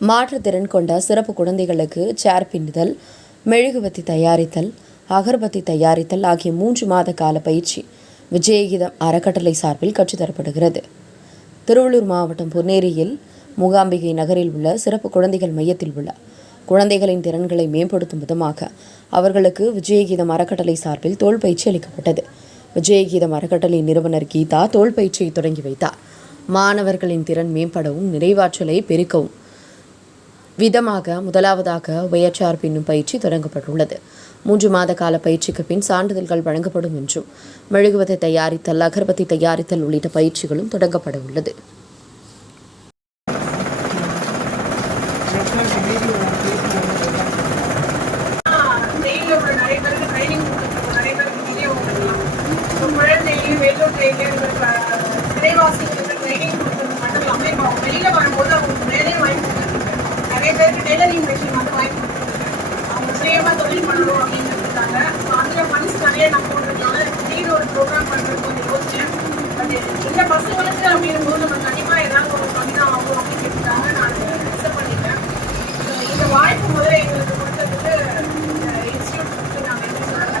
மாற்றுத்திறன் கொண்ட சிறப்பு குழந்தைகளுக்கு சேர் பின்னுதல், மெழுகுவத்தி தயாரித்தல், அகர்பத்தி தயாரித்தல் ஆகிய 3 மாத கால பயிற்சி விஜயகீதம் அறக்கட்டளை சார்பில் கற்றுத்தரப்படுகிறது. திருவள்ளூர் மாவட்டம் பொன்னேரியில் மூகாம்பிகை நகரில் உள்ள சிறப்பு குழந்தைகள் மையத்தில் உள்ள குழந்தைகளின் திறன்களை மேம்படுத்தும் விதமாக அவர்களுக்கு விஜயகீதம் அறக்கட்டளை சார்பில் தோள் பயிற்சி அளிக்கப்பட்டது. விஜயகீதம் அறக்கட்டளை நிறுவனர் கீதா தோள் பயிற்சியை தொடங்கி வைத்தார். மாணவர்களின் திறன் மேம்படவும் நிறைவாற்றலை பெருக்கவும் விதமாக முதலாவதாக உயர்சார் பின்னும் பயிற்சி தொடங்கப்பட்டுள்ளது. 3 மாத கால பயிற்சிக்கு பின் சான்றிதழ்கள் வழங்கப்படும் என்றும் மெழுகுவத்தை தயாரித்தல், அகர்பத்தி தயாரித்தல் உள்ளிட்ட பயிற்சிகளும் தொடங்கப்பட உள்ளது. டெய்லரிங் மிஷின் வந்து வாங்கி அவங்க சுயமாக தொழில் பண்ணணும் அப்படிங்கிறதுக்காக அதில் மனசு நிறைய நான் போட்டிருக்கனால திடீர்னு ஒரு ப்ரோக்ராம் பண்ணுறது கொஞ்சம் யோசிச்சேன். பட் இந்த பசங்களுக்கு அப்படிங்கும் போது நம்ம கண்டிப்பாக ஏதாவது ஒரு பண்ணி தான் ஆகும் அப்படிங்கிறதுக்காக நான் அக்செப்ட் பண்ணிட்டேன். இந்த வாய்ப்பு முதல்ல எங்களுக்கு கொடுத்ததுக்கு இன்ஸ்டியூட் கொடுத்து நாங்கள் எப்படி சொல்ல